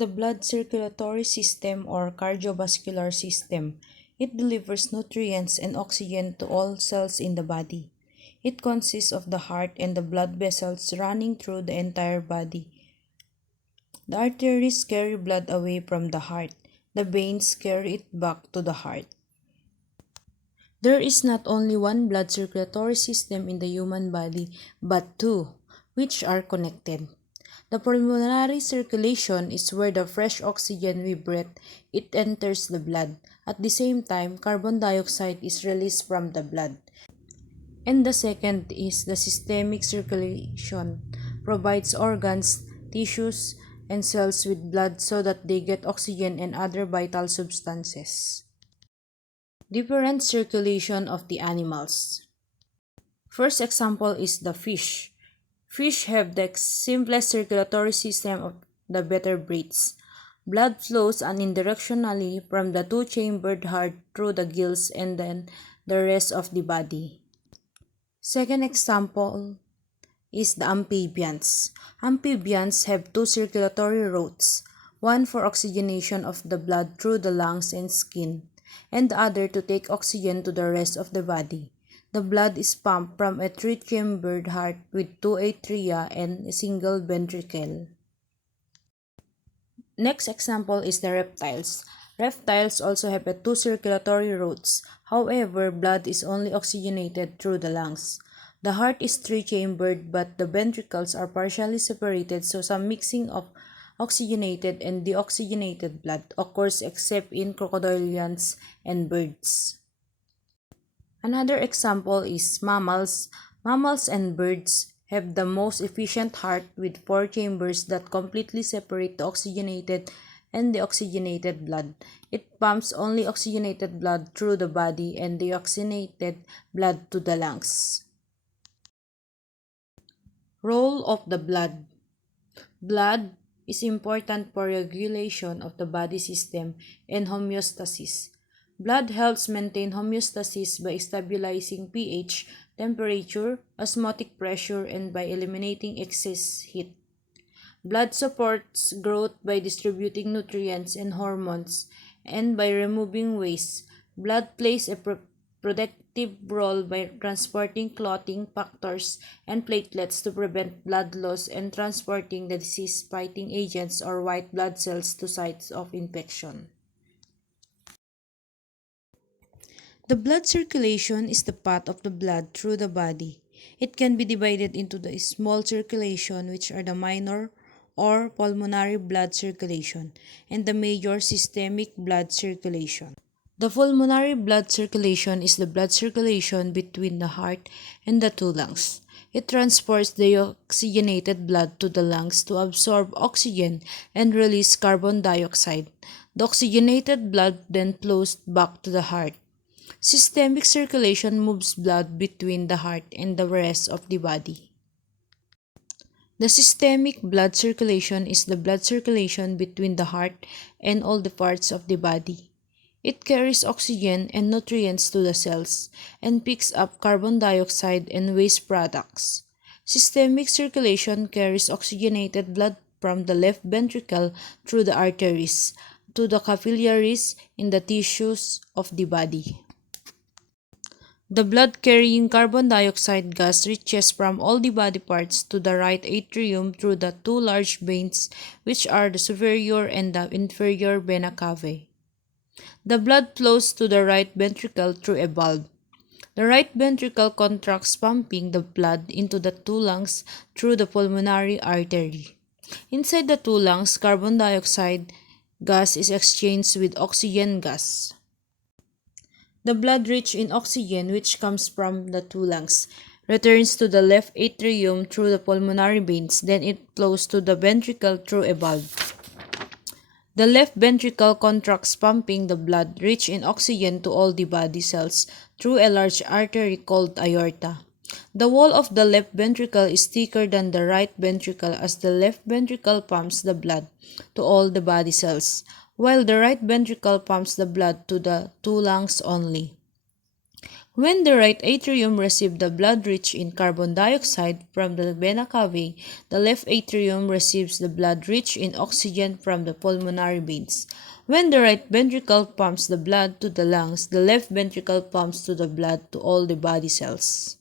The blood circulatory system or cardiovascular system. It delivers nutrients and oxygen to all cells in the body. It consists of the heart and the blood vessels running through the entire body. The arteries carry blood away from the heart. The veins carry it back to the heart. There is not only one blood circulatory system in the human body, but two, which are connected. The pulmonary circulation is where the fresh oxygen we breathe, it enters the blood. At the same time, carbon dioxide is released from the blood. And the second is the systemic circulation, provides organs, tissues, and cells with blood so that they get oxygen and other vital substances. Different circulation of the animals. First example is the fish. Fish have the simplest circulatory system of the vertebrates. Blood flows unidirectionally from the two-chambered heart through the gills and then the rest of the body. Second example is the amphibians. Amphibians have two circulatory routes, one for oxygenation of the blood through the lungs and skin, and the other to take oxygen to the rest of the body. The blood is pumped from a three-chambered heart with two atria and a single ventricle. Next example is the reptiles. Reptiles also have two circulatory routes. However, blood is only oxygenated through the lungs. The heart is three-chambered, but the ventricles are partially separated, so some mixing of oxygenated and deoxygenated blood occurs except in crocodilians and birds. Another example is mammals. Mammals and birds have the most efficient heart with four chambers that completely separate the oxygenated and deoxygenated blood. It pumps only oxygenated blood through the body and deoxygenated blood to the lungs. Role of the blood. Blood is important for regulation of the body system and homeostasis. Blood helps maintain homeostasis by stabilizing pH, temperature, osmotic pressure, and by eliminating excess heat. Blood supports growth by distributing nutrients and hormones, and by removing waste. Blood plays a protective role by transporting clotting factors and platelets to prevent blood loss and transporting the disease-fighting agents or white blood cells to sites of infection. The blood circulation is the path of the blood through the body. It can be divided into the small circulation, which are the minor or pulmonary blood circulation, and the major systemic blood circulation. The pulmonary blood circulation is the blood circulation between the heart and the two lungs. It transports the oxygenated blood to the lungs to absorb oxygen and release carbon dioxide. The oxygenated blood then flows back to the heart. Systemic circulation moves blood between the heart and the rest of the body. The systemic blood circulation is the blood circulation between the heart and all the parts of the body. It carries oxygen and nutrients to the cells and picks up carbon dioxide and waste products. Systemic circulation carries oxygenated blood from the left ventricle through the arteries to the capillaries in the tissues of the body. The blood carrying carbon dioxide gas reaches from all the body parts to the right atrium through the two large veins, which are the superior and the inferior vena cava. The blood flows to the right ventricle through a valve. The right ventricle contracts, pumping the blood into the two lungs through the pulmonary artery. Inside the two lungs, carbon dioxide gas is exchanged with oxygen gas. The blood rich in oxygen, which comes from the two lungs, returns to the left atrium through the pulmonary veins, then it flows to the ventricle through a valve. The left ventricle contracts, pumping the blood rich in oxygen to all the body cells through a large artery called aorta. The wall of the left ventricle is thicker than the right ventricle as the left ventricle pumps the blood to all the body cells, while the right ventricle pumps the blood to the two lungs only. When the right atrium receives the blood rich in carbon dioxide from the vena cava, the left atrium receives the blood rich in oxygen from the pulmonary veins. When the right ventricle pumps the blood to the lungs, the left ventricle pumps the blood to all the body cells.